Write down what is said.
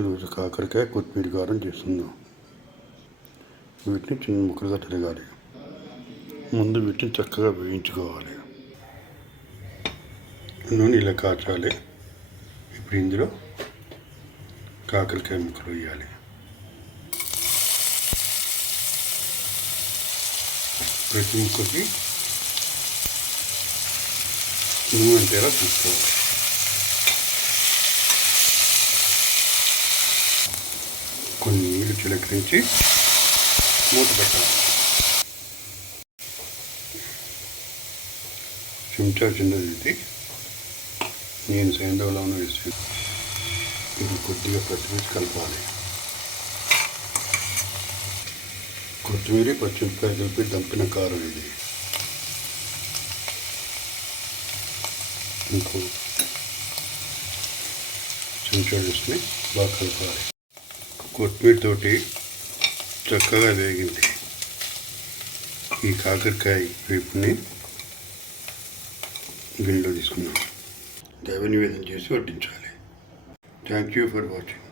ఈరోజు కాకరకాయ కొత్తిమీర కారం చేస్తున్నాం. వీటిని చిన్న ముక్కలుగా తిరగాలి. ముందు వీటిని చక్కగా వేయించుకోవాలి. నూనె ఇలా కాచాలి. ఇప్పుడు ఇందులో కాకరకాయ ముక్కలు వేయాలి. ప్రతి ముక్కకి నూనె అంతేలా చూసుకోవాలి కొన్ని నీళ్ళు చిలకరించి మూత పెట్టాలి. చెంచా చిన్నది ఇది. నేను సేందవలోనూ వేసి ఇది కొద్దిగా పచ్చిమిర్చి కలపాలి. కొత్తిమీర పచ్చిమిరపకాయ కలిపి దంపిన కారం ఇది. ఇంకో చెంచా వేసుకుని బాగా కలపాలి. కొత్తిమీర తోటి చక్కగా వేగింది. ఈ కాకరకాయ వేపుని గిన్నెలో తీసుకున్నాం దైవ నివేదన చేసి వడ్డించాలి. Thank you for watching